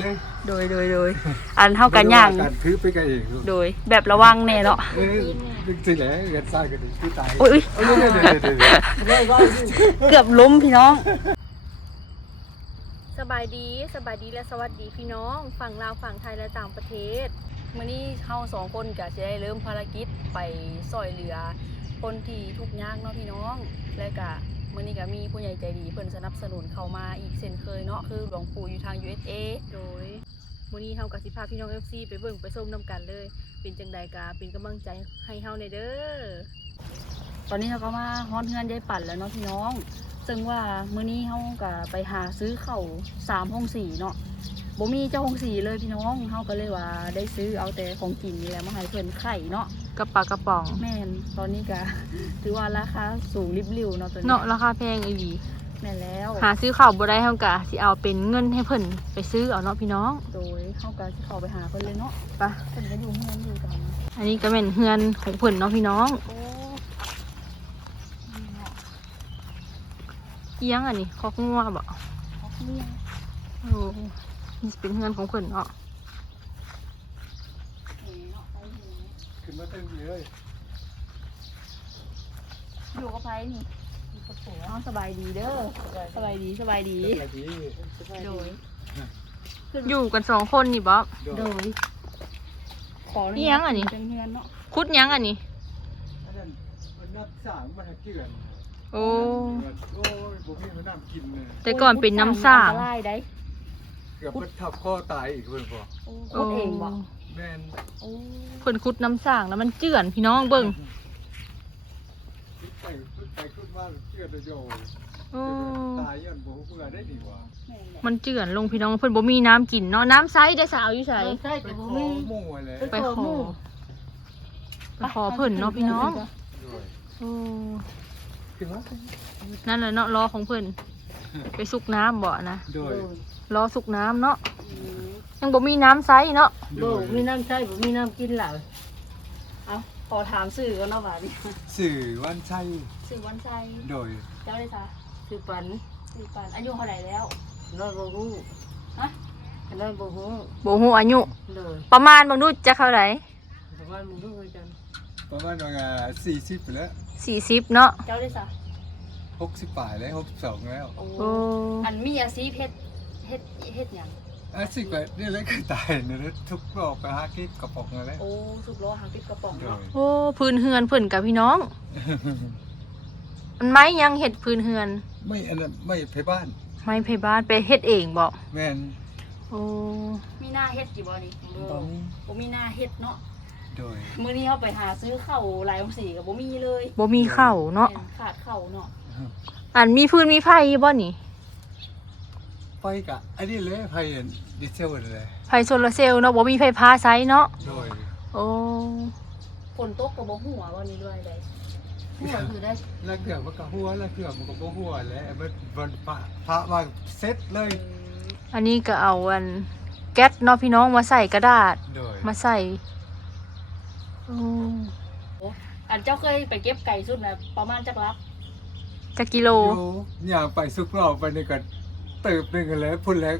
เลยโดยโดยโดยอันเท่ากันย่างการถือไปกันเองโดยแบบระวังแน่เนาะเออสิแหละเงินสร้างกันที่ตายอุ้ยเออเดี๋ยวเดี๋ยวเดี๋ยวเดี๋ยวเกือบล้มพี่น้อง สบายดีสบายดีและสวัสดีพี่น้อง ฝั่งลาวฝั่งไทยและต่างประเทศมื่อนี้เฮาสองคนก็จะได้เริ่มภารกิจไปซอยเหลือคนที่ทุกข์ยากเนาะพี่น้อง และก็ มื่อนี้ก็มีผู้ใหญ่ใจดีเพิ่นสนับสนุนเข้ามาอีกเช่นเคยเนาะคือหลวงปู่อยู่ทาง USA โดยมื่อนี้เฮาก็สิพาพี่น้อง FC ไปเบิ่งไปส้มนํกันเลย เป็นจังใดก็เป็นกำลังใจให้เฮาในเด้อตอนนี้เราก็มาฮอนเฮือนยายปั่นแล้วเนาะพี่น้อง ซึ่งว่ามื้อนี้เฮาก็ไปหาซื้อเข่าวสามห้องสี่เนาะ บ่มีเจ้าห้องสี่เลยพี่น้องเฮาก็เลยว่าได้ซื้อเอาแต่ของกินนี่แหละมาให้เพิ่นไข่เนาะกระปากระป๋องแม่นตอนนี้ก็ถือว่าราคาสูงริบลิ่วเนาะตัวนี้เนาะราคาแพงอีหลีแม่นแล้วหาซื้อข้าวบ่ได้เฮากะสิเอาเป็นเงินให้เพิ่นไปซื้อเอาเนาะพี่น้องโดยเฮาก็สิเข้าไปหาเพิ่นเลยเนาะไปเพิ่นก็อยู่เฮือนอยู่ตอนนี้อันนี้ก็เป็นเฮือนของเพิ่นเนาะพี่น้องโอ้นี่เนาะอิหยังอันนี้คอกงัวบ่เขาเลี้ยงโอ้ นี่สิเป็นเฮือนของเพิ่นเนาะเอ๋เนาะไปเอ๋ขึ้นมาเต็มเลยอยู่กับไผนี่อยู่กับผัวอ๋อสบายดีเด้อสบายดีสบายดี สวัสดีโดยอยู่กันสองคนนี่บ่โดยขออิหยังอันนี้เป็นเฮือนเนาะคุดหยังอันนี้อันนั้นมันนับสร้างมาให้เกือนโอ้โอ้ยผมมีมันน้ำกินเลยแต่ก่อนเป็นน้ำสร้าง อันตรายได้เกือบมันทับข้อตายอีกเพื่อนพอโอ้คุดเองบ่แม่นโอ้เพิ่นคุดน้ำสร้างแล้วมันเจือนพี่น้องเบิ่งไปขึ้นไปขึ้นมาเกือนโยโอ้ตายย้อนบ่เพื่อได้ดีกว่าแม่นแหละมันเจือนลงพี่น้องเพิ่นบ่มีน้ำกินเนาะน้ำใสได้สาวอยู่ไสใช่ไปแต่ขบ่อมีหมู่อะไรไปขอไปขอเพิ่นเนาะพี่น้องด้วยโอ้ขึ้นมานั่นแหละเนาะรอของเพิ่นไปสุกน้ำบ่นะ ด้วย รอสุกน้ำเนาะยังบ่มีน้ำใสเนาะด้บ่วยมีน้ำใช่บ่มีน้ำกินหล่ะเอาขอถามสื่อก่อนเนาะว่านี่สื่อวันชัยสื่อวันชัยโดย เจ้าได้ซะคือปันสื่อปันอายุเท่าไหร่แล้ว น้อยบ่ฮู้ฮะ น้อยบ่ฮู้บ่ฮู้อายุ เลยประมาณบางดูจะเท่าไหร่แต่ว่ามันรู้กันประมาณว่าสี่สิบไปแล้ว40 เนาะเจ้าได้ซะหกสิบป่ายแล้วหกสิบสองแล้ว โอ้โอ้อันมีอาชีพเฮ็ดเฮ็ดเฮ็ดหยังอาสิบกว่านี่เลยก็ตายเนี่ยทุกรอบไปหาคิดกระป๋องอะไรโอ้สุกโลหางติดกระป๋องโดเนาะยโอ้พื้นเฮือนเพิ่นกับพี่น้อง มันไม้ยังเฮ็ดพื้นเฮือน ไม่อันนั้นไม่ไปบ้าน ไม้ไผบ้านไปเฮ็ดเองบ่แม่นโอ้มีหน้าเฮ็ดกี่บ่นี่ตอนนี้บ่มีหน้าเฮ็ดเนาะโดยมื้อนี้เฮาไปหาซื้อข้าวหลายองสีก็บ่มีเลยบ่มีข้าวเนาะแม่ขาดข้าวเนาะอันมีพื้นมีไผบ่นี่ ไปกะอันนี้เลยไพ่ดิเซลเลยไผโซลาร์เซลล์เนาะบ่มีไฟฟ้าใช้เนาะโดยโอ้ฝนตกก็บ่หัวบ่นี่ด้วยได้หัวคือได้แล้วเกือบมันก็หัวแล้วเกือบมันก็บ่หัวแล้วมันมันพระพระมาเซ็ตเลย อันนี้ก็เอาอันแก๊สเนาะพี่น้องมาใส่กระดาษ โดยมาใส่โอ้อันเจ้าเคยไปเก็บไก่สุดนะประมาณจักรับจักกิโลโอ้อย่างไปสุกรอบไปนี่ก็ เติบหนึงกันแล้วพุ่นแล้ว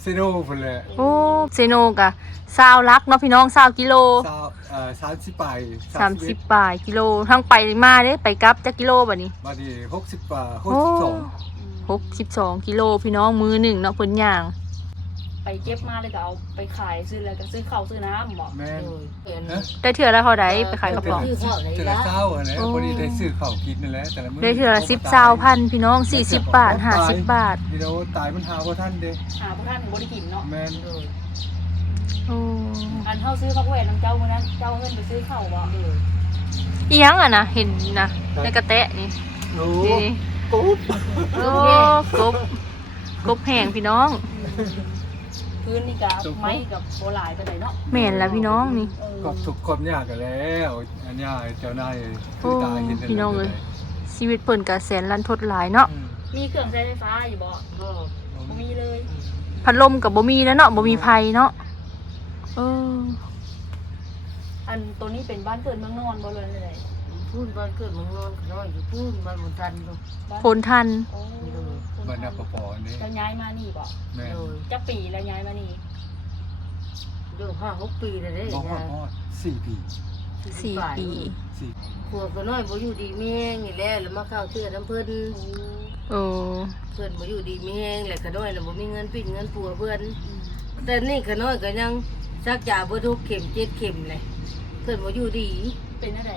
เซโนพุ่นแล้วโอ้เซโนกะซาวลักเนาะพี่น้องซาวกิโลสาวเอ่อสามสิบปลายสามสิบปลายกิโลทั้งไปมาเด้ไปกลับจักกิโลบัดนี้มาดีหกสิบปลายหกโอ้สิบสอง หกสิบสองกิโลพี่น้องมือหนึ่งเนาะเพิ่นย่าง ไปเก็บมาเลยก็เอาไปขายซื้ออะไรก็ซื้อข้าวซื้อน้ำบ่แม่นเห็นฮะได้เถื่อละเท่าไดไปขายกระป๋องชื่อเขาไหนแต่ละละเช้าอะนะโอ้ พอดีได้ซื้อข้าวกินนั่นแหละแต่ละมื้อได้เถื่อละสิบซาวพันพี่น้องสี่สิบบาทห้าสิบบาทพี่โน้ตายมันหาว่าท่านเด้หาพวกท่านบ่ได้กินเนาะแม่นโอ้อันเฮาซื้อพักแหวนน้ำเจ้ามื้อนั้นเจ้าเงินไปซื้อข้าวบ่อีหยังอะนะเห็นนะในกระแตะนี่โอ้นี่กุ๊บโอ้กบกบแห้งพี่น้อง พื้นนี่ก็ไม้กับโบหลายไปไหนเนาะแม่นแล้วพี่น้องนี่เออก็ทุกคนยากกันแล้วอันยากเจ้านายคือตายเห็นโอ้พี่น้องเอ้ย ชีวิตเพิ่นก็แสนลันทดหลายเนาะอืมมีเครื่องใช้ไฟฟ้าอยู่บ่ก็บ่มีเลยพัดลมกับบ่มีแล้วเนาะบ่มีไฟเนาะเอออันตัวนี้เป็นบ้านเกิดเมืองนอนบ่เลยเลย พูดบ้านเกิดเมืองนอนขน้อยอยู่พูดบ้านบุญทันดูบ้านโพนทัน โอ้บ้านนาปปอนี่แล้วย้ายมานี่บ่แม่โดยจักปีแล้วย้ายมานี่โดยห้าหกปีเลยเด้บ่ฮอดฮอดสี่ปีสี่ปี สี่พวกก็น้อยบ่อยู่ดีมีแห้งนี่แหละแล้วมาเข้าเชื่อน้ำเพิ่นโอ้ เพิ่นบ่อยู่ดีมีแห้งแหละก็น้อยแล้วบ่มีเงินปิ้นเงินปัวเพิ่นแต่นี่ก็น้อยก็ยังซักยาบ่ทุกเข็มเจ็ดเข็มเลยเพิ่นบ่อยู่ดีเป็นอะไร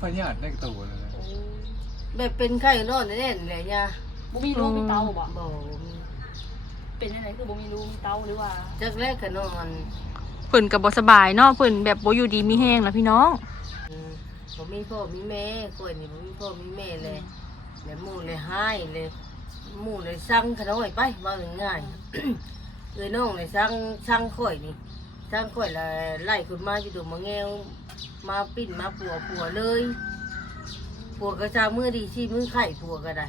พญาติในตัวเลยโอ้แบบเป็นไข้นอนแน่นๆแหละยาบ่มีลูกมีเต้าบ่บ่เป็นอะไรคือบ่มีลูกมีเต้าหรือว่าจักแรกก็นอนเพิ่นกับบ่สบายเนาะเพิ่นแบบบ่อยู่ดีมีแห้งล่ะพี่น้องอืมบ่มีพ่อมีแม่คนนี่บ่มีพ่อมีแม่เลยแล้วหมู่เลยหายเลยหมู่เลยสั่งขน้อยไปว่าง่ายๆเอ้ยน้องเลยสั่งสั่งข่อยนี่สั่งข่อยและไล่ขึ้นมาอยู่ตรงมาแงว มาปิ้นมาปัวปัวเลยปัวกระชามือดีชีมือไข่ปัวก็ได้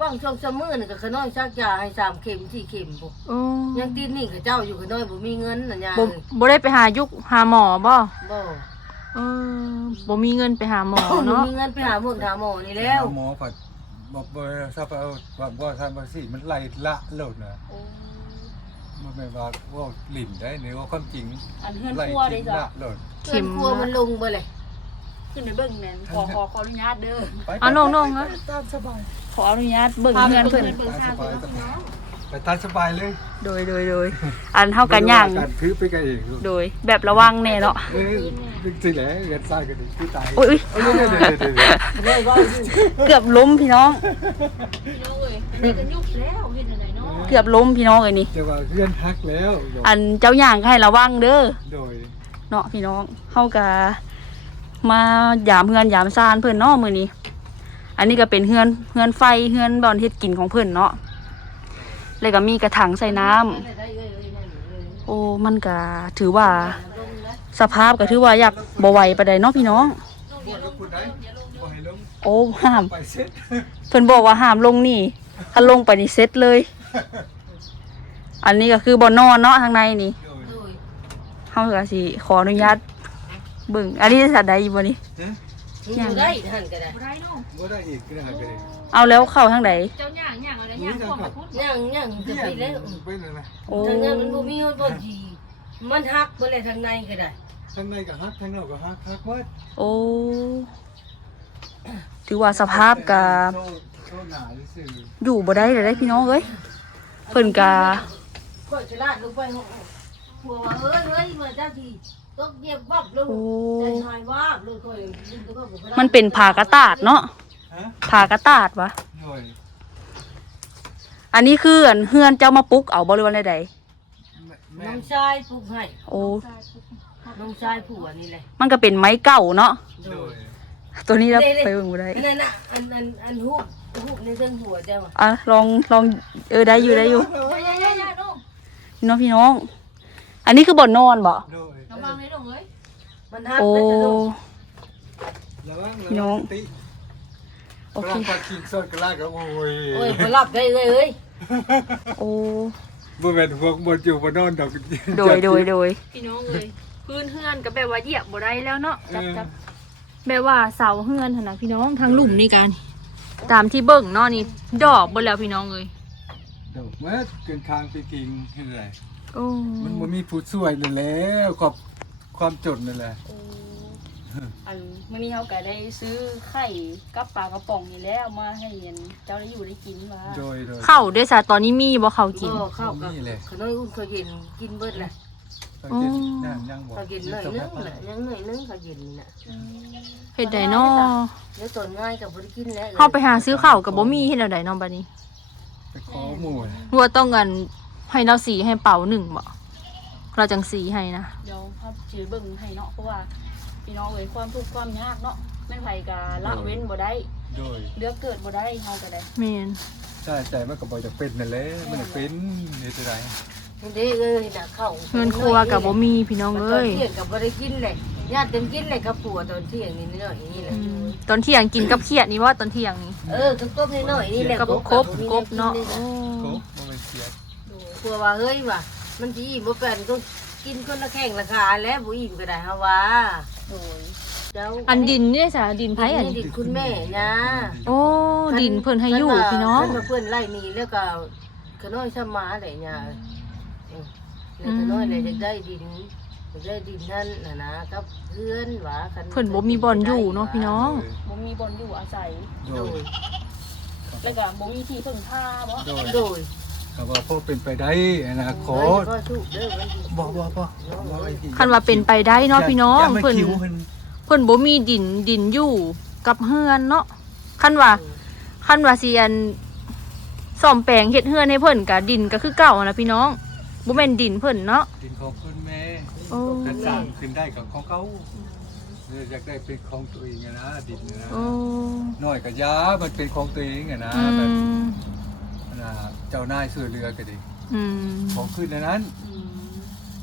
ว่างช่วงสามมือนี่ก็ขน้อยชักยาให้สามเข็มสี่เข็มปุ๊โอ้ยังตีนนี่กับเจ้าอยู่ขน้อยบ่มีเงินน่ะยาบ่เอ้ยบ่ได้ไปหายุกหาหมอบ่บ่เออบ่มีเงินไปหาหมอบ่เนาะมีเงินไปหาหมอหาหมอนี่แล้วหมอผัดบอกว่าถ้าเอาว่าว่าทำภาษีมันไล่ละโลดนะโอ้ มันไม่ว่าว่าหลิ่นได้เนี่ยว่าความจริงอันเฮือนไล่ครัวได้ทิ้งจ้ะละโลดเข็มกลัวมันลงไปเลยขึ้นไปเบิ่งแม่นขอขอขออนุญาตเด้อไปเอาน้องๆนะ ตามสบายขออนุญาตเบิ่งเฮือนเพิ่นตามสบายไปตามสบายเลยโดยโดยโดยอันเฮากันย่างการถือไปกันเองลูกโดยแบบระวังแน่เนาะเออจริงๆแหละเงินสร้างกันที่ตายโอ้ยเอาเดี๋ยวเดี๋ยวเดี๋ยวเดี๋ยวเลยว่าอยู่เกือบล้มพี่น้องพี่น้องเอ้ยนี่ก็ยุบแล้วเฮ็ดจังไดเนาะ เกือบล้มพี่น้องเอ้ยนี่จะว่าเพื่อนทักแล้วอันเจ้าย่างก็ให้ระวังเด้อ โดยเนาะพี่น้องเฮากะมายามเฮือนยามซานเพิ่นเนาะมื้อนี้ อันนี้ก็เป็นเฮือนเฮือนไฟเฮือนบอนเฮ็ดกินของเพิ่นเนาะ แล้วก็มีกระถางใส่น้ำได้เลยเลยนั่นเลยโอ้มันก็ถือว่า สภาพก็ถือว่าอยากบ่ไหวปานใดเนาะพี่น้องบวชกับคุณได้บ่ให้ลงโอ้ห้าม ไปเสร็จเพิ่นบอกว่าห้ามลงนี่ ถ้าลงไปนี่เซ็ตเลย อันนี้ก็คือบ่นอนเนาะทางในนี่โดยโดยเฮาก็สิขออนุญาตเบิ่งอันนี้สัตว์ใดอยู่บ่นี่ ฮะอยู่ได้ท่านก็ได้บ่ได้เนาะบ่ได้อีกก็ได้ก็ได้เอาแล้วเข้าทางใดเจ้าย่างย่างอะไรย่างพวกมาพุดย่างย่างจะไปแล้วเป็นอะไรโอ้ทางนั้นมันบ่มีบ่ดี มันหักบ่เลยทางในก็ได้ทั้งในก็ฮักทั้งนอกก็ฮักฮักหมดโอ้ถือว่าสภาพก็โชว์โชว์หน้าซื่ออยู่บ่ได้เลยได้พี่น้องเอ้ย เพิ่นก็ค่อยจะลาดลงไปห้องผัวว่าเอ้ยเฮ้ยมาเจ้าทีตกเหยียบวับลงโอ้ใจชายว่าบเลยค่อยดึงตัวก็บ่ได้มันเป็นผากระตาดเนาะฮะผากระตาดวะโดยอันนี้คืออันเฮือนเจ้ามาปลุกเอาบริวารใดแม่น้องชายปลูกให้ๆโอ้น้องชายผัวนี่แหละมันก็เป็นไม้เก่าเนาะโดยตัวนี้เราไปเบิ่งบ่ได้นั่นน่ะอันอันอันฮูบ ฮูบในเรื่องหัวเจ้าอะอะลองลองเออได้อยู่ได้อยู่ย่าย่าย่าน้องพี่น้องพี่น้อง อันนี้คือบ่อนนอนบ่โดยระวังเลยน้องเอ้ยมันหักโอ้แล้วจะลงระวังพี่น้องติโอเคระวังปลาคิงสดกระลากก็โอ้ยโอ้ยบ่รับได้เลยเอ้ยโอ้บ่แม่นพวกบ่อยู่บ่นอนดอกโดยโดยโดยพี่น้องเอ้ยพื้นเฮือนก็แบบว่าเหยียบบ่ได้แล้วเนาะจับเออจับแบบว่าเสาเฮือนหั่นน่ะพี่น้องทางหลุมนี่กัน ตามที่เบิ่งเนาะนี่ ดอกเบ่แล้วพี่น้องเอ้ยดอกมาเกินทางไปกิงเฮ็ดไรโอ้มันบ่มีผู้ช่วยนั่นแหล้วขอบความจนนั่นแหละโอ้อันมื้อนี้เฮาก็ได้ซื้อไข่กับปลากระป๋องนี่แล้วมาให้เห็นเจ้าได้อยู่ได้กินว่าโดยโดยเข้าด้วยซะตอนนี้มีบ่เข้ากิน ก็เข้ากับนี่แหละ ขนมอุ่นเขาเย็นกินเบิดแหละ ตอนกินน้ำยังบ่เขาเย็นหน่อยนึงแหละยังหน่อยนึงเขาเย็นนี่น่ะเฮ็ดได้เนาะแล้วตอนง่ายกับบ่ได้กินแล้วเฮาไปหาซื้อข้าวก็บ่มีเฮ็ดแนวใดเนาะบัดนี้ไปขอหมู่รัวาต้องเงินให้เราสีให้เป่าหนึ่งบ่เราจังสีให้นะเดี๋ยวเฮาสิเบิ่งให้เนาะเพราะว่าพี่น้องเอ้ยความทุกข์ความยากเนาะแม่นไผก็ละเว้นบ่ได้โดยเลือกเกิดบ่ได้เฮาก็ได้แม่นใช่ใจมันก็บ่จะเป็นนั่นแหละมันจะเป็นเฮ็ดไร เด้เอ้ยน่ะเข้าเงินครัวกับบ่มีพี่น้องตอเอ้นยเที่ยงกับบ่ได้กินเลยญาติเต็มกินเลยกับผัวตอนเที่ยงนี่น้อยๆนี่แหละอืมตอนเที่ยงกินกับเขียดนี่ว่าตอนเที่ยงนี่เออกับกบน้อยๆนี่แหละกับครบกบเนาะโอ้โคบ่แม่นเสียผัวว่าเฮ้ยว่ะมันสิอิ่มบ่เป็นก็กินคนละแข้งละขาแล้วบ่อิ่มก็ได้เฮาว่าโดยเจ้าอันดินเนี่ยสาดินไผอันนี่ดินคุณแม่นะ โอ้ดินเพิ่นให้อยู่พี่น้องคัว่าเพิ่นไล่หนีแล้วก็ขน้อยสมาได้ยาเออ แล้วขน้อยเลยจะได้ดินจะได้ดินนั่นน่ะนะกับเพื่อนหว่าคันเพิ่นบ่มีบ่อนอยู่เนาะพี่น้อง บ่มีบอนอยู่อาศัย โดโดยยแล้วก็บ่มีที่พึ่งพาบ่โดยโดยคำว่าพ่อเป็นไปได้อนาคตก็ถูกเด้อมันดีบอกบอกบอกบอกไอ้ที่คันว่าเป็นไปได้เนาะพี่น้องย่ามาเพิ่นคิ้วพิ่นเพิ่นบ่มีดินดินอยู่กับเฮือนเนาะคันว่าคันว่าสิอันซ่อมแปลงเฮ็ดเฮือนให้เพิ่นก็ดินก็คือเก่านะพี่น้อง บ่แม่นดินเพิ่นเนาะ ดินของคุณแม่โอ้ จะสร้างขึ้นได้กับของเขาเอออยากได้เป็นของตัวเองอะนะดินอะนะโอ้น้อยกับยามันเป็นของตัวเองอะนะอืแบบมนะเจ้านายช่วยเหลือก็ดีอืมของขึ้นในนั้น อืม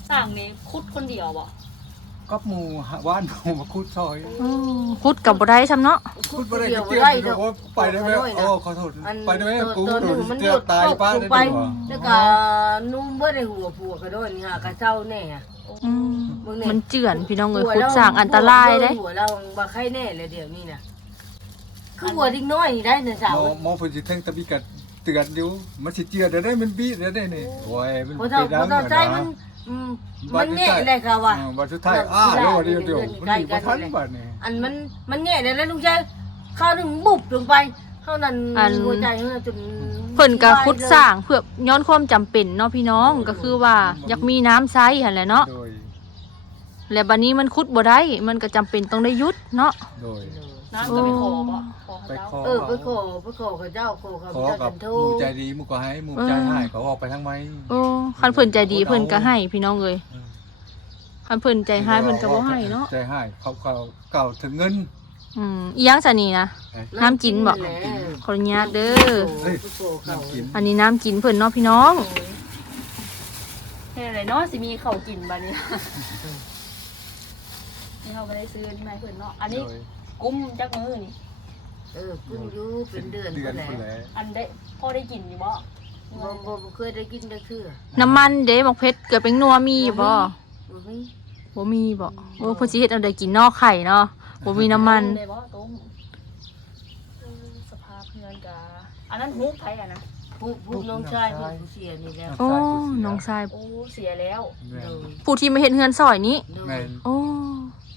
สร้างนี่คุดคนเดียวบ่ ก็หมู่ว่านหมู่มาคุดซอยโอ้ขุดกับบ่ได้ซ้ำเนาะคุดบ่ได้เดียวก็บ่เจียได้มดอกโอ้ไปได้ไหมโอ้ขอโทษอันไปได้ไหมตัวกูตัวหนึ่งมันเจียตายป้าได้ไปดีกว่าแล้วก็นุ่มเบ่ได้หัวผัวก็โดนนี่ฮะกระเจ้าแน่อะอืมมึงเนี่ยมันเจือนพี่น้องเอ้ยหัวขุดเราสร้างอันตรายเด้หัวเราบ่ใครแน่เลยเดี๋ยวนี้น่ะคือหัวดิ้งน้อยนี่ได้นะสาวหมอหมอเพิ่นสิเทั้งตะบิกัดเตือนอยู่มันสิเจือได้มันบีดได้นี่โอ้ยมันพอเท่าไปพอดังเท่าใจมัน อืมมันแง่เลยค่ะว่ะอ่าวันสุดท้ายอ้าแล้ววันเดียวเดียวมันมีบ่ทันบัดนี้อันมันมันแง่เลยแล้วลุงชายข้าวหนึ่งบุบลงไปเท่านั้นอัน หัวใจเท่านั้นจนเพิ่นก็ขุดสร้างเพื่อย้อนความจำเป็นเนาะพี่น้องก็คือว่าอยากมีน้ำใช้หั่นแหละเนาะโดย แล้วบัดนี้มันขุดบ่ได้มันก็จำเป็นต้องได้หยุดเนาะโดย น้ำก็ไปขอบ่ขอไปเขาขอเออไปขอไปขอเขาเจ้าขอเขาขอเจ้ากัจับนโทหมู่ใจดีหมู่ก็ให้หมู่ใจให้เขาออกไปทางไม้โอ้คันเพิ่นใจดีเพิ่นก็ให้พี่น้องเอ้ยคันเพิ่นใจร้ายเพิ่นก็บ่ให้เนาะใจให้เขาเขาเก่าถึงเงินอืมอีหยังซะนี่นะ น้ำกินบ่ แหละขออนุญาตเด้อเฮ้ยไปขอเขาน้ำกินอันนี้น้ำกินเพิ่นเนาะพี่น้องเฮ็ดอะไรเนาะสิมีข้าวกินบัดนี้นี่เฮาก็ได้ซื้อนี่มาให้เพิ่นเนาะอันนี้โดย กุ้มจักมื้อนี่ เออคุณอยู่เป็นเดือนเดือนแหละคนแหละอันได้พอได้กินอยู่บ่บ่บ่บ่เคยได้กินได้คือน้ำมันเด้บักเพชรเกลือเป็นนัวมีอยู่บ่บ่มีบ่มีบ่โอ้เพิ่นสิเฮ็ดเอาได้กินนอกไข่เนาะบ่มีน้ำมัน ได้บ่ต้มเออสภาพเงินกะอันนั้นฮูกไผอะนะผู้ผู้น้องชายผู้เสียนี่แล้วโอ้น้องชายโอ้เสียแล้วแม่นโดยผู้ที่มาเฮ็ดเฮือนซอยนี้โดยแม่นโอ้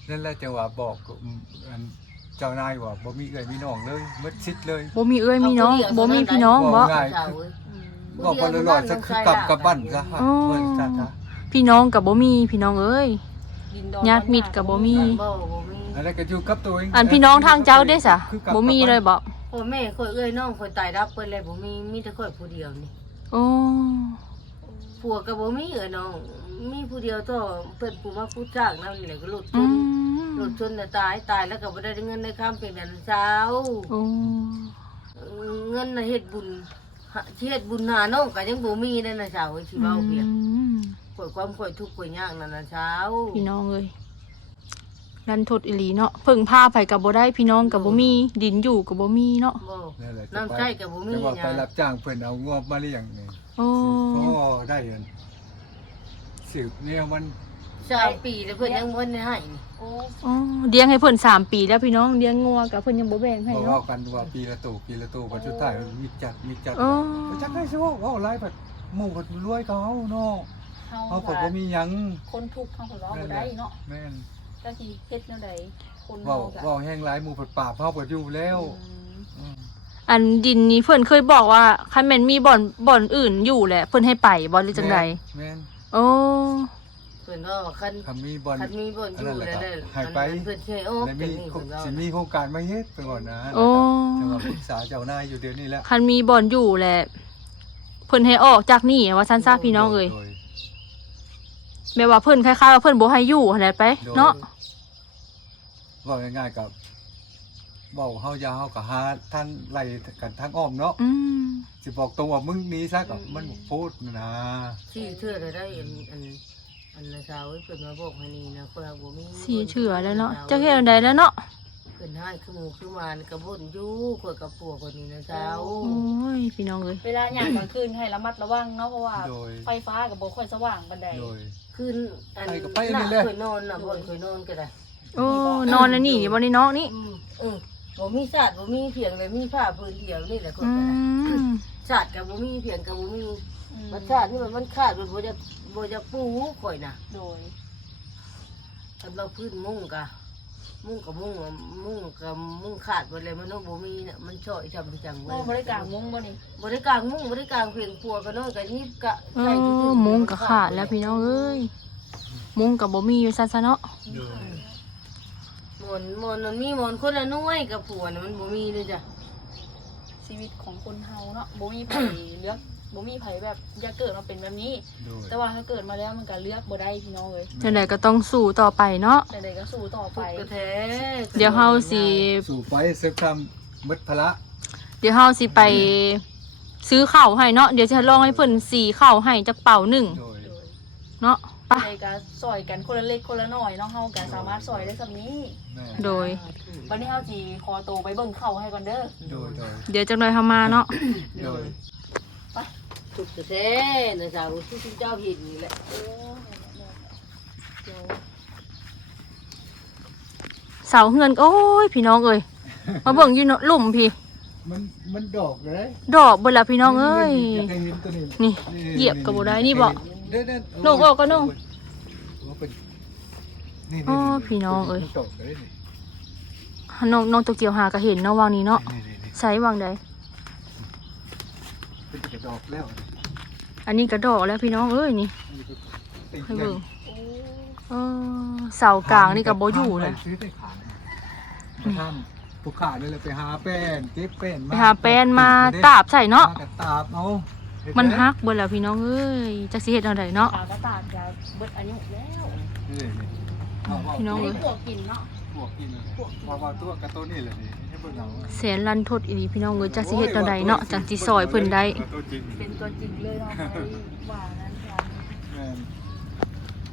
นั่นแหละจังหวะบอกอัน เจ้านายว่าบ่มีเอ้ยมีน้องเลยมืดชิดเลยบ่มีเอ้ยมีน้องบ่มีพี่น้องบ่ง่ายเจ้าเว้ยอืมบอกบ่ลอยๆสักคือกลับกลับบ้านซะฮะอ๋อเพิ่นซะซะพี่น้องกับบ่มีพี่น้องเอ้ยดินดอนญาติมิตรก็บ่มีบ่บ่มีอันนั้นก็อยู่กับตัวเองอันพี่น้องทางเจ้าเด้ซะคือกลับ่มีเลยบ่พ่อแม่ข่อยเอ้ยน้องข่อยตายรับเพิ่นเลยบ่มีมีแต่ข่อยผู้เดียวนี่โอ้ผัวก็บ่มีเอ้ยน้องมีผู้เดียวต่อเพิ่นผู้มาพูดจ้างนั่นแหละก็หลุดจอืน มหลุดจนน่ะตายตายแล้วก็บ่ได้เงินได้ค้ำเป็นอันเช้าโอ้เงินน่ะเฮ็ดบุญหาเฮ็ดบุญหาน้องก็ยังบ่มีนั่นน่ะเช้าสิเว้าเพียงอืมข่อยความข่อยทุกข์ข่อยยากนั่นน่ะเช้าพี่น้องเอ้ยรันทดอีหลีเนาะเพิ่งพาไปกับบ่ได้พี่น้องกับบ่มีดินอยู่กับบ่มีเนาะบ่นั่นแหละน้ำใจก็บ่มีจะว่าหไปยังรับจ้างเพิ่นเอางวมาเลี้ยงนี่โอ้ก็ได้เงินสืบเนี่ยมัน ชาวปีแล้วเพิ่นยังบ่ได้ให้นี่โอ้โอ้เลี้ยงให้เพิ่นสามปีแล้วพี่น้องเลี้ยงงัวกับเพิ่นยังบ่แบ่งให้บอกเนาะ ว่ากันว่าปีละตู่ปีละตู่วันสุดท้ายมันมีจัดมีจัดโอ้ไปจักได้ซิว่าว่าหลายบัดหมู่เพิ่นรวยเขาเนาะเฮาเฮาก็ก็บ่มีหยังคนทุกข์เฮาก็ร้องบ่ได้เนาะแม่นก็สิเฮ็ดแนวใดคนเว้าเฮาก็เว้าแห้งหลายหมู่เพิ่นปราบเฮาก็อยู่แล้วอืมอืมอันดินนี้เพิ่นเคยบอกว่าคันแม่นมีบ่อนบ่อนอื่นอยู่แหละ เพิ่นให้ไปบ่หรือจังไดแม่น โอ้ เพิ่นว่าคันคำมีบอลคันมีบ่อนอยู่แล้วได้หายไปอันเพิ่นสิให้ออกและจัมีงนี้เพิ่นว่าสิมีโครงการมาเฮ็ดไปก่อนนะโอ้จะมาปรึกษาเจ้านายอยู่เดี๋ยวนี้แหล้วคันมีบ่อนอยู่แหละเพิ่นให้ออกจากนี่ว่าซั่นซะพี่น้องเอ้ยแม่ว่าเพิ่นคล้ายๆว่าเพิ่นบ่ให้อยู่หั่นแหละไป เนาะว่าง่ายๆกับเว้าเฮายาเฮาก็หาทางไล่กันทางอ้อมเนาะอืมสิบอกตรงว่ามึงหนี้ซะก็มันบ่พูดนะที่เทื่อได้ได้อัน อันอันนะสาวเพิ่นมาบอกให้นี่นะเพิ่นว่าบ่มีสีเชื่อแล้วเนาะจักเฮ็ดอันใดแล้วเนาะเพิ่นให้คือหมู่คือหมานกระบ่นอยู่ข่อยกับผัวคนนี้นะสาวโอ้ยพี่น้องเอ้ยเวลายามกลางคืนให้ระมัดระวังเนาะเพราะว่าโดย ไฟฟ้าก็บ่ค่อยสว่างปานใด โดย คืนอันไปก็ไปนี่น่ะแหละข่อยนอนน่ะบ่ข่อยนอนก็ได้โอ้นอนอันนี้นี่บ่ได้เนาะนี่อืมเออบ่มีศาสตร์บ่มีเพียงเลยมีผ้าพื้นเดียวนี่แหละคนอืก็ได้มศาสตร์กับบ่มีเพียงกับบ่มี มันศาสตร์นี่มันมันขาดมันบ่จะ บ่จะปูข่อยน่ะโดยสำหรับพื้นมุ้งกะ มุ้งกับมุ้งอะมุ้งกับมุ้งขาดหมดเลยมันต้องบ่มีน่ะมันช่อยจำจังโอ้บริการมุ้งบ่นี่บริการมุ้งบริการเพียงปัวก็น้อยก็ยิบกะเอใส่ที่อถึมุงก็ขาดแล้วพี่น้องเอ้ยมุงก็บ่มีอยู่ซั่นซะเนาะโดยหมอนหมอนมันมีหมอนคนละหน้อยกับผัวน่ะมันบ่มีเลยจ้ะชีวิตของคนเฮาเนาะบ่มีไผ เลือก บ่มีไผแบบอยากเกิดมาเป็นแบบนี้ โดยแต่ว่าถ้าเกิดมาแล้วมันก็เลือกบ่ได้พี่น้องเอ้ยจังไดก็ต้องสู้ต่อไปเนาะ แต่ใดก็สู้ต่อไปทุกข์แท้เดี๋ยวเฮาสิ สู่ไปเสริมทำมัดพละเดี๋ยวเฮาสิไปซื้อข้าวให้เนาะ เดี๋ยวจะลองให้เพิ่นสีข้าวให้จักเป่าหนึ่งโดยโดยเนาะไปะ ใดก็ซอยกันคนละเล็กคนละน้อยเนาะเฮาก็สามารถซอยได้ซำนี้แม่โดย วันนี้เฮาสิขอตัวไปเบิ่งเข้าให้ก่อนเด้อ โดยโดยเดี๋ยวจังได๋เฮามาเนาะ โดย ทุกข์แท้นะจ๊ะที่เจ้าเห็นนี่แหละโอ้เดี๋ยวเสาเฮือนก็โอ้ยพี่น้องเอ้ยมาเบิ่งอยู่เนาะหลุ่มพี่ มันมันดอกเลยดอกเบิดละพี่น้องเอ้ยอยากให้ห็นตัวนี่เหยียบก็บ่ได้นี่บ่เด้อเด้อลงออกก็ลงว่าเป็นนี่อ๋อพี่น้องเอ้ย มันดกเลยนี่น้องน้องโตเกียวหาก็เห็นเนาะวางนี้เนาะนี่นี่นี่ใช้วางใด เป็นกระดอกแล้วอันนี้กระดอกแล้วพี่น้องเอ้ยนี่นี่ก็ติดให้เบิ่งโอ้เออเสากลางนี่ก็บ่อยู่เลยซื้อได้ขายมาทำผู้ขานี่เลยไปหาแป้นเก็บแป้นไปหาแป้นมาตาบใส่เนาะมากระตาบเอาเห็ไหมันฮักเบิดแล้วพี่น้องเอ้ยจักสิเฮ็ดเอาไดเนาะตากก็ตากจะเบิดอายุแล้วนี่นี่เอาว่า พี่น้องอันเอ้นี้ยพวกกินเนาะพวกกินเลยว่าว่าตัวกระต้นนี่แหละนี่ให้เบิ่งเอาแสนลันทดอีหลีพี่น้องเอ้ยจักสิเฮ็ดเอาไดเนาะจังสิซอยเพิ่นได้ตัวจริงเป็นตัวจริงเลยเนาะไปว่านั้นกันแม่น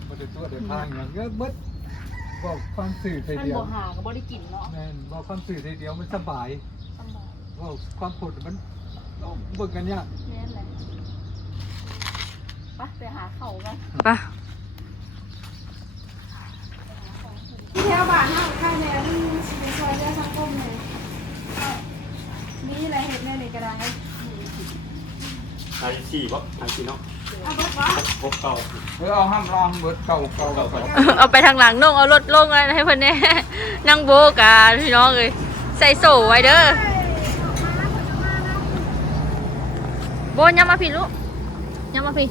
บ่ได้ตัวได้พางอย่างเงี้ยเบิดบอกความสื่อทีท่านเดียวบ่หาก็บ่ได้กินเนาะแม่นบอกความสื่อทีเดียวมันสบายสำบายว่าความผลมันเอาเบิ่งกันยากแม่นแหละไปไปหาเขากัน ไปะ ที่แถวบ้านเฮาข้างแนวนี่สิเป็นซอยเรือสังคมเลยมีอะไรเห็ดแม่เลยก็ได้ทายสี่บ่ทายสี่เนาะเอาเบิดวะพบเก่าเออเอาห้ามลองเบิดเก่าเก่าเก่าเอาไปทางหลังน้องเอารถลงอะไรให้เพิ่นแน่นั่งโบกาพี่น้องเอ้ยใส่โซ่ไว้เด้อโบยำมาพี่ลูกยำมาพี่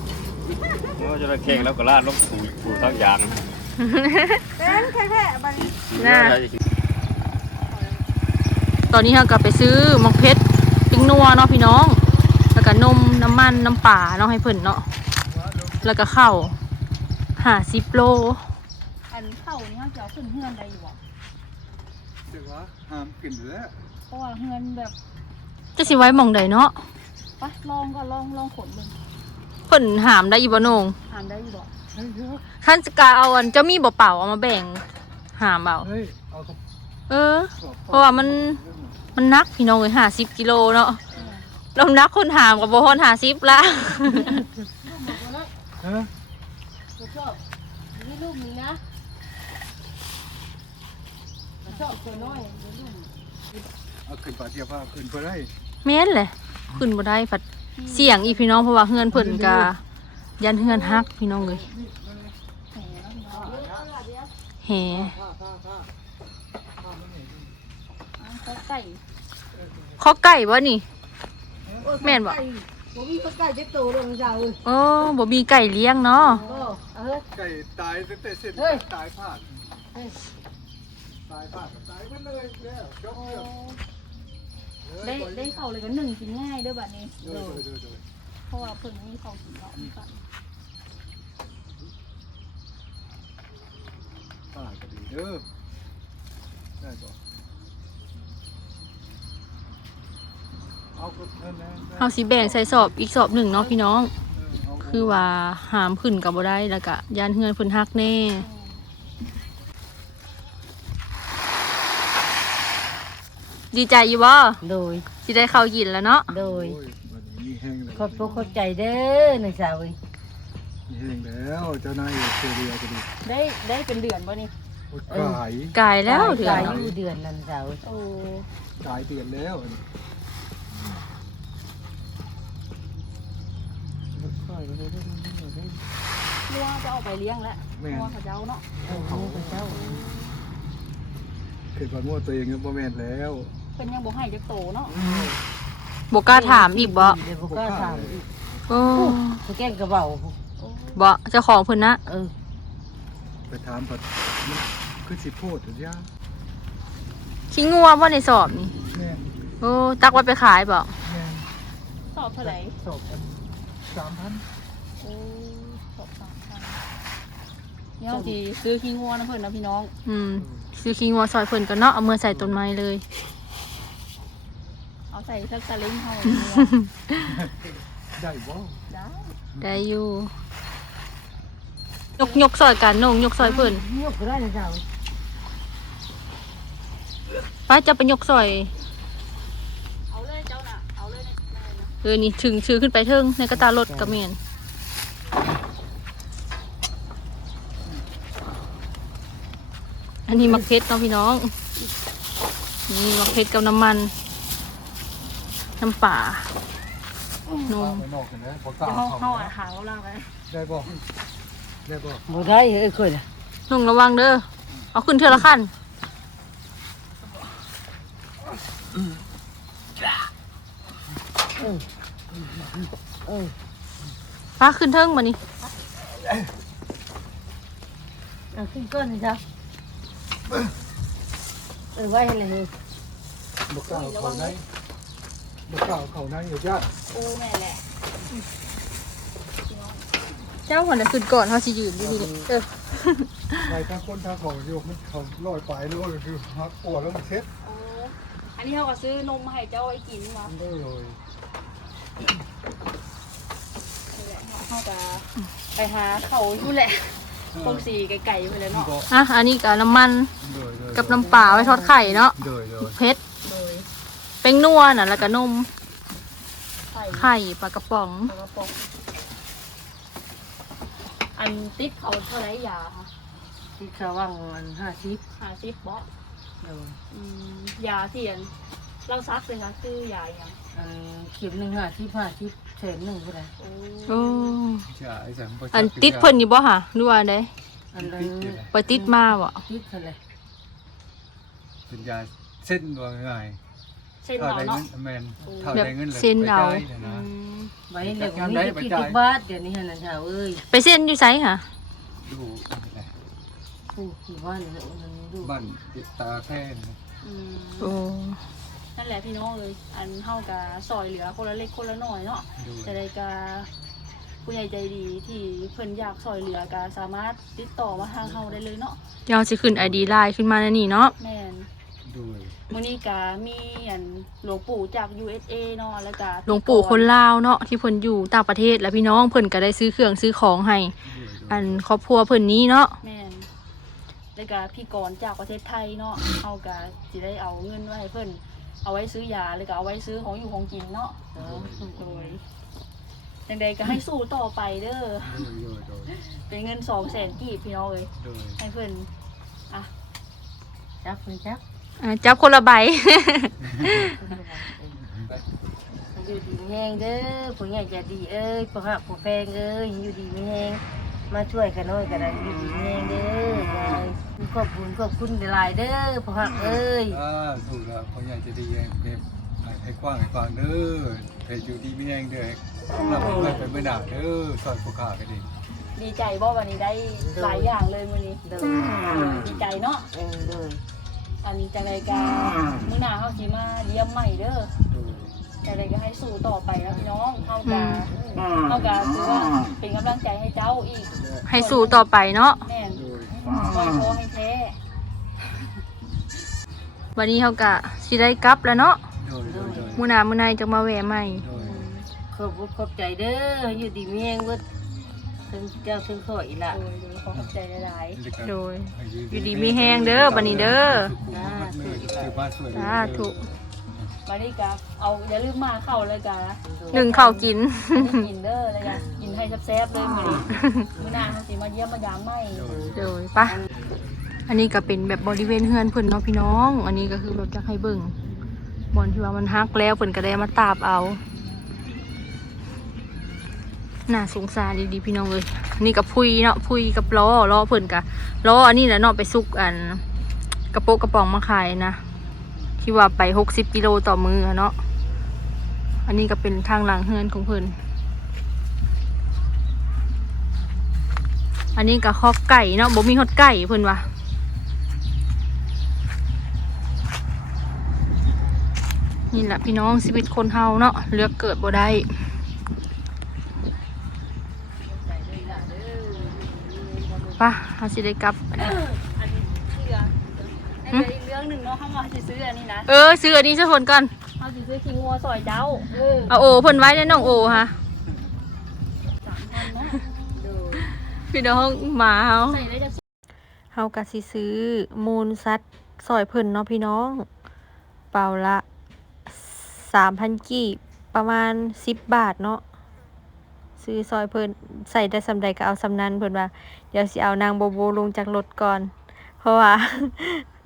เราจะได้แข่งแล้วก็ลาดลงสู่สู่ทางยาง เป็นแท้ๆบัดนี้น่าตอนนี้เรากลับไปซื้อมักเพชรปิ้งนัวเนาะพี่น้อง แล้วก็นมน้ำมันน้ำป่าเนาะให้เพิ่นเนาะ แล้วก็ข้าวหาสิบโล อันเข้านี่เขาจะเอาขึ้นเฮือนได้อยู่บ่ถือว่าห้ามกินแล้วเพราะว่าเฮือนแบบ จะสิไว้หมองใดเนาะไปลองก็ลองลองขนเบิ่งเพิ่นหามได้อีบ่โหนงทานได้อยู่บ่เฮ้ยเดี๋ยว ขั้นสกาเอาอันเจ้ามีบ่เป่าเอามาแบ่งหามเอาเฮ้ยเอากระเออสอบเพราะว่ามันมันนักพี่น้องเลยห้าสิบกิโลเนาะเรานักคนหามกับโบฮอนห้าสิบละฮะผมชอบนี่ลูกนี้นะชอบตัวน้อยนี่ลูกเอาขึ้นปลาเทียบผ้าขึ้นไปได้แม่นเลยขึ้นบ่ได้ฝัดเสียงอีพี่น้องเพราะว่าเฮือนเพิ่นกา ยันเฮือนฮักพี่น้องเลยแหเขาไก่ข้อไก่บ่นี่ แม่นบ่ผมมีไก่เจ็บตัวเลยมันยาวเลยโอ้บ่มีไก่เลี้ยงเนาะโอ้เอ้ย ไก่ตายตั้งแต่เสร็จเฮ้ย ตายพลาดเฮ้ยตายพลาดตายไปเลยแล้วยกเลิกได้ได้เข้าเลยก็หนึ่งกินง่ายเด้อบัดนี้โดยโดยโดยโดยเพราะว่าเพิ่นมีเขากินเนาะมีกัน ตายก็ดีเด้อได้ก่อนเอาก็นั่นนะเฮาสิแบ่งใส่สอบอีกสอบหนึ่งเนาะพี่น้อง เเอาคือว่าหามขึ้นกับบ่ได้แล้วก็ยันเฮือนเพิ่นฮักแน่ ดีใจอยู่บ่โดย สิได้เข้าวกินแล้วเนาะ โดย โอ้ยวันนี้แห้งเลย ขอบคุณขอบใจเด้อนักสาวเอ้ย แห้งแล้วเจ้านายเสียเรียก็ดีได้ได้เป็นเดือนบ่นี่โกายกายแล้วเถื่อตายอยู่เดือนนั้นเจ้าโอ้กายเดือนแล้วค่อยเลยเด้อมันอยู่เด้องัวจะเอาไปเลี้ยงแล้วแม่นงัวเขาเจ้าเนาะเอาเขาไปเจ้าคือว่างัวตัวเองก็บ่แม่นแล้วเพิ่นยังบ่ให้จักโตเนาะบ่กล้าถามอีกบ่เดี๋ยวบ่กล้าถามอีกโอ้ไปแกล้งกระเป๋า บ่เจ้าของเพิ่นนะเออ ไปถามปัดมันคือสิโพดหรือย่าขี้งัวบ่ในสอบนี่แม่นโอ้ตักไว้ไปขายบ่แม่นสอบเท่าไหร่สอบกันสามพันโอ้สอบสามพันเนี่ยเอาสิซื้อขี้งัวนะเพิ่นนะพี่น้อง อืมซื้อขี้งัวซอยเพิ่นก็เนาะเอามือใส่ต้นไม้เลย เอาใส่สักตะเล้งเฮาได้บ่ได้ได้อยู่ ยกยกซอยกันนงยกซอยเพิ่นยกก็ได้นะเจ้าป้าจะไปยกซอยเอาเลยเจ้าน่ะเอาเลยในในนะเออนี่ถึงชื่อขึ้นไปเทิงในกระตารถกระเมียนอันนี้มักเพชรเนาะพี่น้อง นี่มักเพชรกับน้ำมัน น้ำป่านปามไปนอกกันนะบ่กล้าเดี๋ยวเฮาเข้าเฮาอะหาเราล่างไว้ได้บ่ ได้บ่บ่ได้เอ้ยค่อยน่ะนุ่งระวังเด้อ เอาขึ้นเทือละขั้นเออป้าขึ้นเทิงมานี่เอาขึ้นก้อนนะเจ้าเออไว้ให้เลย บ่กล้าเข้าในบ่กล้าเข้าในอยู่ย่าโอ้แม่แหละเจ้าคนน่ะขึ้นก่อนเขาสิยืนดีดีเออไปทางคนทางของอยู่มันเขาลอยไปแล้วก็คือฮักปวดแล้วมันเซ็ตโอ้อันนี้เขาก็ซื้อนมมาให้เจ้าไอ้กินมาได้เลยนี่แหละเขาจะไปหาเขาอยู่แหละคงสีไก่ๆไปเลยเนาะอะอันนี้กับน้ำมันเลยเลยกับน้ำปลาไว้ทอดไข่เนาะเลยเลยเพชรเป็นนัวน่ะแล้วก็นมไข่ไข่ปลากระป๋องปลากระป๋อง อันติดเขาเท่าไหรยาค่ะที่เขาว่างมันห้าสิบหาซิปบอเดี๋ยวอืมยาเทียน เราซักเลยค่ะคือยาอย่างอันเข็มหนึ่งห้าสิบห้าสิบแสนหนึ่งก็ได้โอ้โอ้ใช่ไอ้สังอันติดเพิ่นอยู่บ่ค่ะหรือว่าไดอันนั้นไปติดมาบ่ติดเท่าไหร่เป็นยาเส้นว่าง่าย เส้นถ้าเราได้เนาะเงินแมนถ้าได้เงินเลยเส้นเราไปได้อืนะมไว้เดี๋ยวนี้จะกินทุกบาทเดี๋ยวนี้ฮะนะเจ้าเอ้ยไปเส้นอยู่ไสค่ะ ดูผู้ที่บ้านเนี่ยมันดูบ้านติดตาแค่นะอืมโอ้นั่นแหละพี่น้องเลย อันเท่ากับซอยเหลือคนละเล็กคนละน้อยเนาะดูแต่ใดกาผู้ใหญ่ใจดีที่เพิ่นอยากซอยเหลือกาสามารถติดต่อมาทางเฮาได้เลยเนาะ เดี๋ยวสิขึ้น ID ไลน์ขึ้นมาในนี่เนาะ แม่น ดูมื้อนี้กามีอันหลวงปู่จาก USA เนาะแล้วก็หลวงปู่คนลาวเนาะที่เพิ่นอยู่ต่างประเทศแล้วพี่น้องเพิ่นก็ได้ซื้อเครื่องซื้อของให้อันครอบครัวเพิ่นนี้เนาะแม่นแล้วก็พี่กรณ์จากประเทศไทยเนาะเฮาก็สิได้เอาเงินไว้ให้เพิ่นเอาไว้ซื้อยาแล้วก็เอาไว้ซื้อของอยู่ของกินเนาะโดยจังใดก็ให้สู้ต่อไปเด้อดูดูดูเป็นเงิน200,000กีบพี่น้องเอ้ยดูให้เพิ่นอะจับเลยจับ อ่าจับคนละใบ อยู่ดีมีแห้งเด้อผู้ใหญ่ใจดีเอ้ยผู้หักผู้แพงเอ้ยอยู่ดีมีแห้งมาช่วยกันหน่อยกันได้อยู่ดีมีแห้งเด้อยายขอบคุณขอบคุณหลายๆเด้อผู้หักเอ้ย อ่าถูกแล้วพ่อใหญ่จะดีเองเนี่ยให้กว้างให้กว้างเด้อให้อยู่ดีไม่แห้งเด้อเราเพื่อนไปเมื่อหนาเด้อสอนผู้ขากันดีดีใจบ่วันนี้ได้หลายอย่างเลยมื้อนี้เด้อดีใจเนาะ เออเด้อ อันนี้จังใดก็มื้อหน้าเฮาสิมาเยี่ยมใหม่เด้อดูจังใดก็ให้สู้ต่อไปนะพี่น้องเฮาก็เฮาก็ถือว่าเป็นกำลังใจให้เจ้าอีกให้สู้ต่อไปเนาะแม่นดูขอโทษให้แท้วันนี้เฮาก็สิได้กลับแล้วเนาะดูดูดูมื้อหน้ามื้อในจะมาแวะใหม่ดูขอบคุณขอบใจเด้ออยู่ดีมีแห้งเบิด ถึงเจ้าถึงข่อยละ โดยโดยขอขอบใจหลายโดยอยู่ดีมีแฮงเด้อบัดนี้เด้อคือบ้านสวยสาธุๆบัดนี้ก็เอาอย่าลืมมาเข้าเลยจ้ะหนึ่งข้าวกิน กินเด้อแล้วก็กินให้แซ่บๆเลยมื้อนี้มื้อหน้าเฮาสิมาเยี่ยมมายามใหม่ โดยปะอันนี้ก็เป็นแบบบริเวณเฮือนเพิ่นเนาะพี่น้อง อันนี้ก็คือแบบจะให้เบิ่งบอนที่ว่ามันฮักแล้วเพิ่นก็ได้มาตาบเอา น่าสงสารดีๆพี่น้องเลยนี่กับพุยเนาะพุยกับล้อล้อเพิ่นกะล้ออันนี้แหละเนาะไปซุกอันกระโปะกระป๋องมาขายนะที่ว่าไปหกสิบกิโลต่อมือเนาะอันนี้ก็เป็นทางหลังเฮือนของเพิ่นอันนี้ก็คอกไก่เนาะบ่มีฮอดไก่เพิ่นว่านี่แหละพี่น้องชีวิตคนเฮาเนาะเลือกเกิดบ่ได้ ป่ะเราสิได้กลับอันนี้เรือในเรืออีกเรื่องหนึ่งเนาะเขามาสิซื้ออันนี้นะเออซื้ออันนี้ซะคนก่อนเขาสิซื้อขี้งัวซอยเจ้าเออเอาโอเพิ่นไว้ได้น้องโอฮะสามพันเนาะดูพี่น้องหมาเฮาใส่ได้จะเฮากะสิซื้อมูลสัตว์ซอยเพิ่นเนาะพี่น้อง เป่าละสามพันกีบประมาณสิบบาทเนาะซื้อซอยเพิ่นใส่ได้สำใดก็เอาสำนั้นเพิ่นว่า เดี๋ยวสิเอานางโบโบลงจากรถก่อน เพราะว่า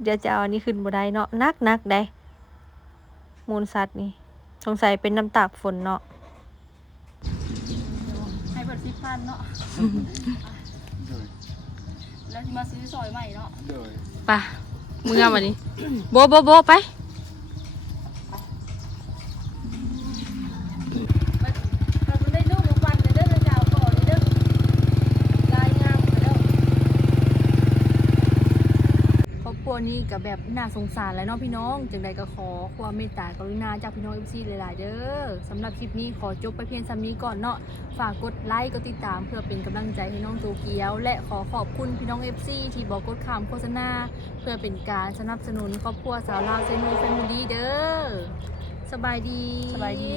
เดี๋ยวจะเอาอันนี้ขึ้นบ่ได้เนาะนักนักๆได้ มูลสัตว์นี่ สงสัยเป็นน้ำตากฝนเนาะให้เปิดสิบพันเนาะโดยแล้วที่มาซื้อซอยใหม่เนาะโดยไปะมือมานี้ โบโบโบไป เราจะได้ลูกปันเลยเด้อเจ้าก่อนเลยเด้อลายงามเด้อ ค วันนี้กับแบบน่าสงสารแล้วเนาะพี่น้องจังใดก็ขอความเมตตากรุณาจากพี่น้องเอฟซีหลายๆ เด้อสำหรับคลิปนี้ขอจบไปเพียงซ้ำนี้ก่อนเนาะฝากกดไลค์กดติดตามเพื่อเป็นกำลังใจให้น้องโตเกียว และขอขอบคุณพี่น้องเอฟซีที่บอกกดข่ามโฆษณา เพื่อเป็นการสนับสนุนครอบครัวสาวลาวเซนูแฟมิลี่เด้อสบายดีสบายดี